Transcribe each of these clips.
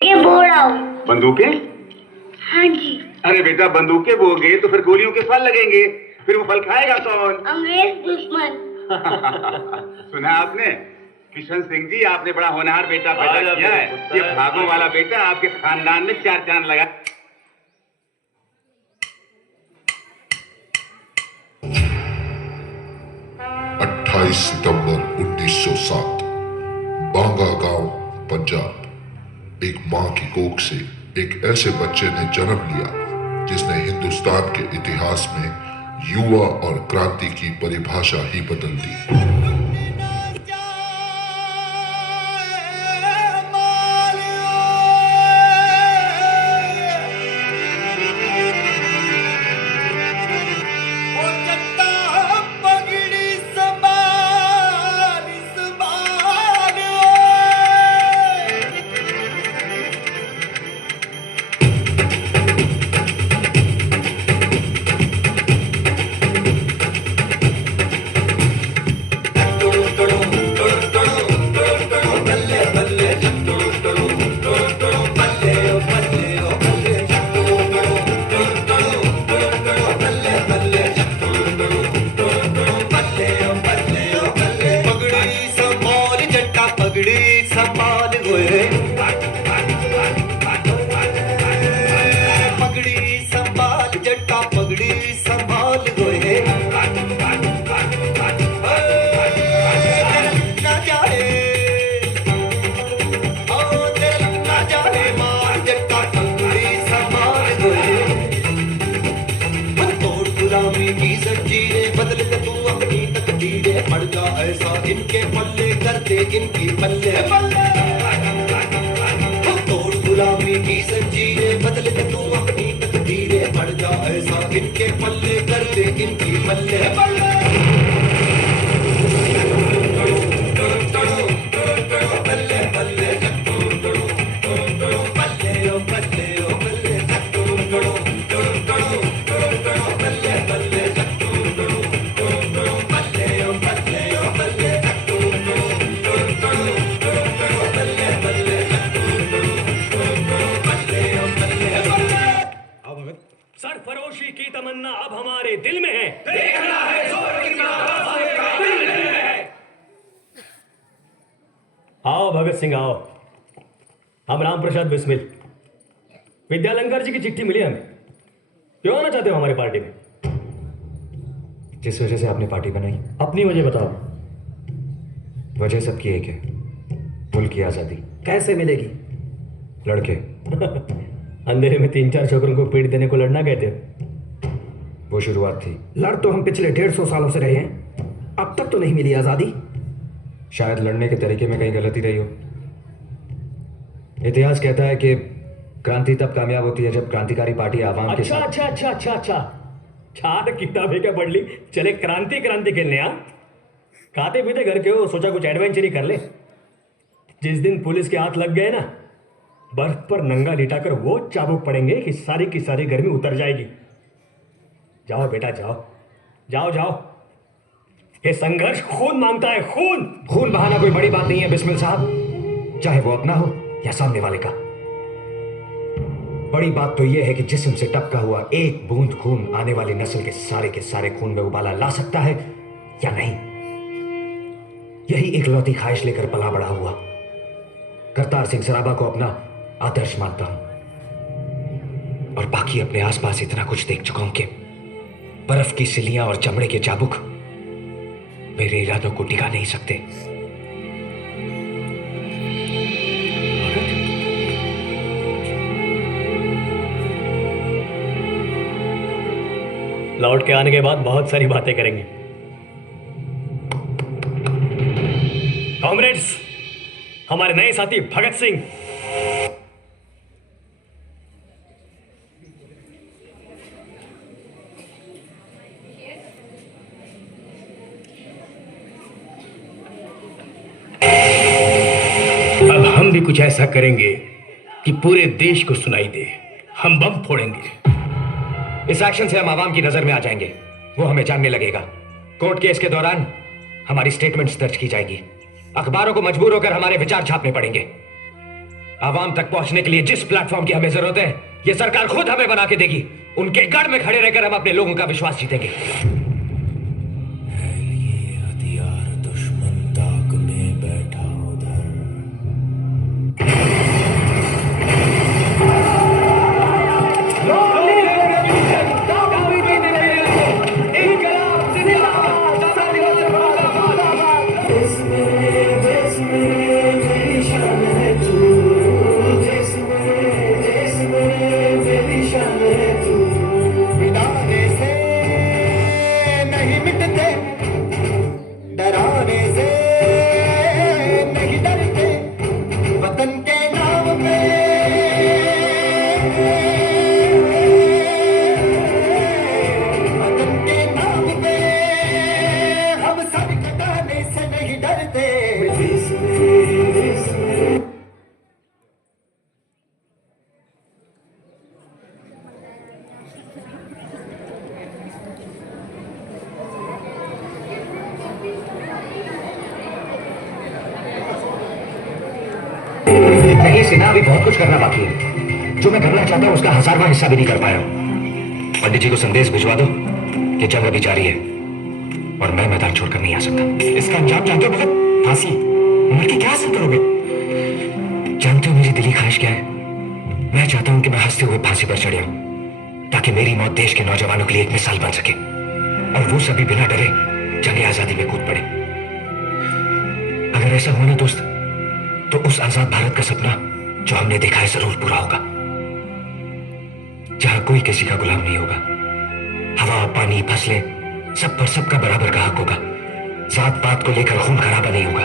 ये बोल रहा हूँ। बंदूकें? हाँ जी। अरे बेटा, बंदूकें बोगे तो फिर गोलियों के फल लगेंगे, फिर वो फल खाएगा कौन? अंग्रेज दुश्मन। सुना आपने? किशन सिंह जी, आपने बड़ा होनहार बेटा पैदा किया है। ये भागों वाला बेटा आपके खानदान में चार चांद लगा। 28 सितंबर 1907 बांगा गांव, पंजाब। एक मां की कोख से एक ऐसे बच्चे ने जन्म लिया जिसने हिंदुस्तान के इतिहास में युवा और क्रांति की परिभाषा ही बदल दी। इनके पल्ले करते इनकी पल्ले तोड़ गुलामी की जंजीरें बदल के तू अपनी तकदीरें बढ़ जा ऐसा इनके पल्ले करते इनकी पल्ले सरफरोशी की तमन्ना अब हमारे दिल में है। देखना है जोर कितना हमारे दिल में है। आओ भगत सिंह आओ। हम राम प्रसाद बिस्मिल। विद्यालंकर जी की चिट्ठी मिली हमें। क्यों आना चाहते हो हमारी पार्टी में? जिस वजह से आपने पार्टी बनाई, अपनी वजह बताओ। वजह सबकी एक है, मुल्क की आजादी। कैसे मिलेगी? लड़के। अंधेरे में 3-4 छोकरों को पीट देने को लड़ना कहते हो? वो शुरुआत थी। लड़ तो हम पिछले 150 सालों से रहे हैं, अब तक तो नहीं मिली आजादी। शायद लड़ने के तरीके में कहीं गलती रही हो। इतिहास कहता है कि क्रांति तब कामयाब होती है जब क्रांतिकारी पार्टी आवाम के साथ। अच्छा 4 किताबें क्या पढ़ ली, चले क्रांति खेलने। खाते पीते घर के हो, सोचा कुछ एडवेंचर ही कर ले। जिस दिन पुलिस के हाथ लग गए ना, बर्फ पर नंगा लिटाकर वो चाबुक पड़ेंगे कि सारी की सारी गर्मी उतर जाएगी। जाओ बेटा जाओ। ये संघर्ष खून मांगता है, खून बहाना कोई बड़ी बात नहीं है बिस्मिल साहब, चाहे वो अपना हो या सामने वाले का। बड़ी बात तो यह है कि जिस्म से टपका हुआ एक बूंद खून आने वाली नस्ल के सारे खून में उबाला ला सकता है या नहीं। यही एक लौती ख्वाहिश लेकर पला बड़ा हुआ करतार सिंह सराबा को अपना आदर्श मानता हूं, और बाकी अपने आसपास इतना कुछ देख चुका हूं कि बर्फ की सिलियां और चमड़े के चाबुक मेरे इरादों को टिका नहीं सकते। लौट के आने के बाद बहुत सारी बातें करेंगे। कॉमरेड्स, हमारे नए साथी भगत सिंह। अब हम भी कुछ ऐसा करेंगे कि पूरे देश को सुनाई दे। हम बम फोड़ेंगे। इस एक्शन से हम आवाम की नजर में आ जाएंगे, वो हमें जानने लगेगा। कोर्ट केस के दौरान हमारी स्टेटमेंट्स दर्ज की जाएगी, अखबारों को मजबूर होकर हमारे विचार छापने पड़ेंगे। आवाम तक पहुंचने के लिए जिस प्लेटफॉर्म की हमें जरूरत है, ये सरकार खुद हमें बना के देगी। उनके गढ़ में खड़े रहकर हम अपने लोगों का विश्वास जीतेंगे। हथियार दुश्मन ताक में बैठा उधर। डराने से नहीं मिटते, डराने से नहीं डरते, वतन के नाम पे वतन के नाम पे हम सर कटाने से नहीं डरते। नहीं सिन्हा, अभी बहुत कुछ करना बाकी है। जो मैं करना चाहता हूं उसका 1000वां हिस्सा भी नहीं कर पाया हूं। पंडित जी को संदेश भिजवा दो कि जंग अभी जारी है और मैं मैदान छोड़कर नहीं आ सकता। इसका अंजाम जानते हो भगत? फांसी। मर के क्या हासिल करोगे? जानते हो मेरी दिली ख्वाहिश क्या है? मैं चाहता हूं कि मैं हंसते हुए फांसी पर चढ़ जाऊं, ताकि मेरी मौत देश के नौजवानों के लिए एक मिसाल बन सके और वो सभी बिना डरे जंग आजादी में कूद पड़े। अगर ऐसा हुआ ना दोस्त, तो उस आजाद भारत का सपना जो हमने देखा है जरूर पूरा होगा, जहां कोई किसी का गुलाम नहीं होगा। हवा, पानी, फसलें, सब पर सबका बराबर का हक होगा। जात पात को लेकर खून खराबा नहीं होगा।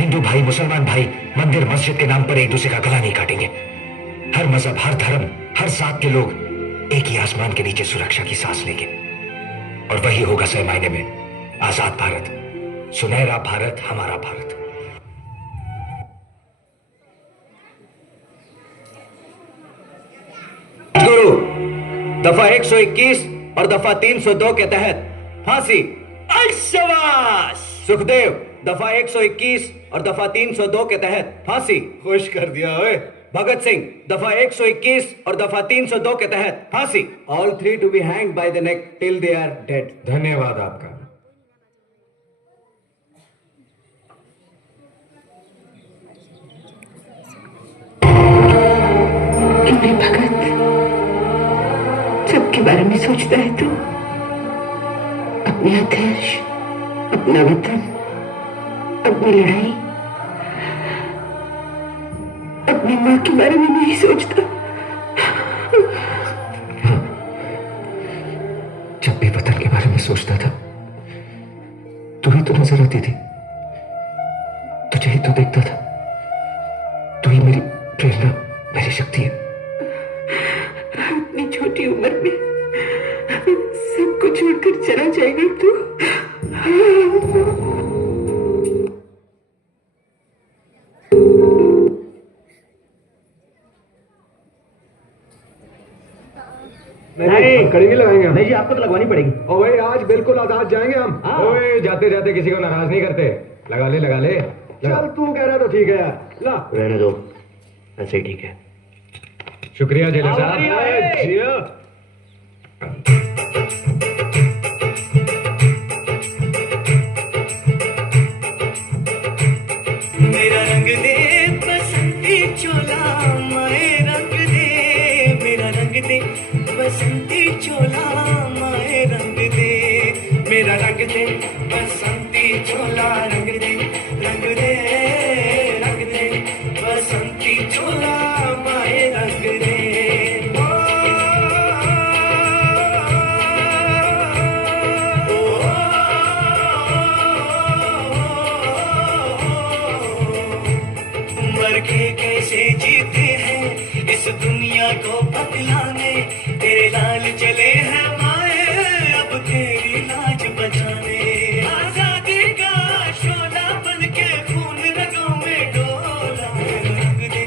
हिंदू भाई, मुसलमान भाई मंदिर मस्जिद के नाम पर एक दूसरे का गला नहीं काटेंगे। हर मजहब, हर धर्म, हर जात के लोग एक ही आसमान के नीचे सुरक्षा की सांस लेंगे। और वही होगा सही मायने में आजाद भारत, सुनहरा भारत, हमारा भारत। गुरु, दफा 121 और दफा 302 के तहत फांसी। शाबाश। सुखदेव, दफा 121 और दफा 302 के तहत फांसी। खुश कर दिया ओए। भगत सिंह, दफा 121 और दफा 302 के तहत फांसी। All three to be hanged by the neck till they are dead. धन्यवाद आपका। इतने भगत सबके बारे में सोचता है तू? अपने आदर्श, अपना वतन, अपनी लड़ाई, अपनी माँ के बारे में नहीं सोचता। जब भी वतन के बारे में सोचता था, तू ही तो नजर आती थी, तुझे ही तो देखता था। तू ही मेरी प्रेरणा, मेरी शक्ति है। अपनी छोटी उम्र में सबको छोड़कर चला जाएगा तू? नहीं, कड़ी नहीं लगाएंगे हम। नहीं जी, आपको तो लगवानी पड़ेगी। ओ भाई, आज बिल्कुल आजाद जाएंगे हम। ओए, जाते जाते किसी को नाराज नहीं करते। लगा ले, लगा ले। चल, तू कह रहा तो ठीक है यार। ला, रहने दो, ऐसे ही ठीक है। शुक्रिया जेलर साहब। जिया। मेरा रंग दे बसंती चोला, माए रंग दे। मेरा रंग दे बसंती चोला, माए रंग दे। मेरा रंग दे बसंती चोला, रंग दे, रंग दे, रंग दे बसंती चोला, माए रंग दे। मर के कैसे जीते हैं इस दुनिया को बदलाने, तेरे लाल चले हैं माए अब तेरी लाज बचाने। आजादी का शोला बन के खून रगों में डोला, रंग दे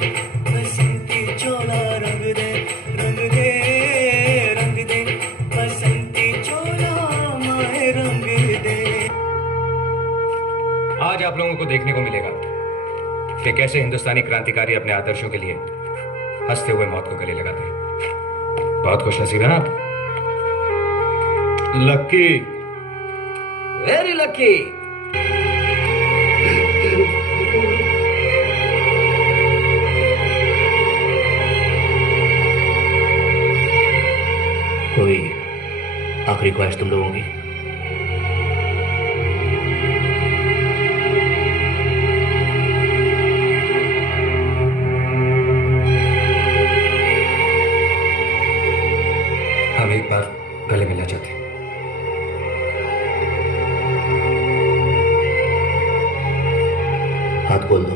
बसंती चोला, रंग दे, रंग दे, रंग दे बसंती चोला, माए रंग दे। आज आप लोगों को देखने को मिलेगा कि कैसे हिंदुस्तानी क्रांतिकारी अपने आदर्शों के लिए हंसते हुए मौत को गले लगाते हैं। बहुत खुश नसीब हैं आप। लक्की, वेरी लकी। कोई आखिरी ख्वाहिश तुम लोगों की? हम एक बार गले मिलना चाहते हैं। हाथ खोल दो।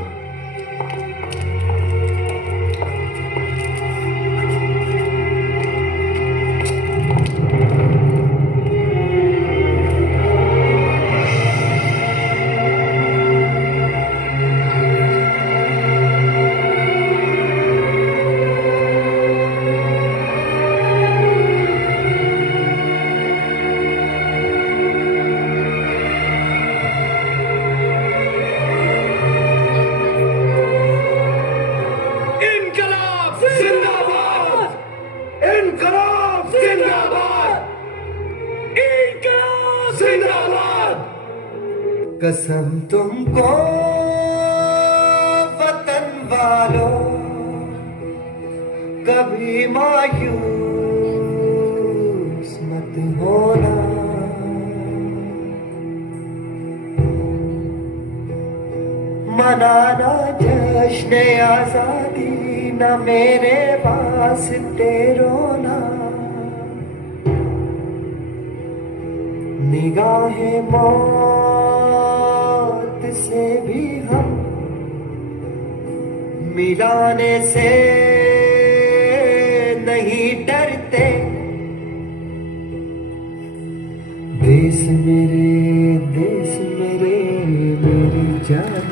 कसम तुमको वतन वालों, कभी मायूस मत होना। मनाना जश्न आजादी, न मेरे वास्ते रोना। निगाहें मौत से भी हम मिलाने से नहीं डरते। देश मेरे मेरी जान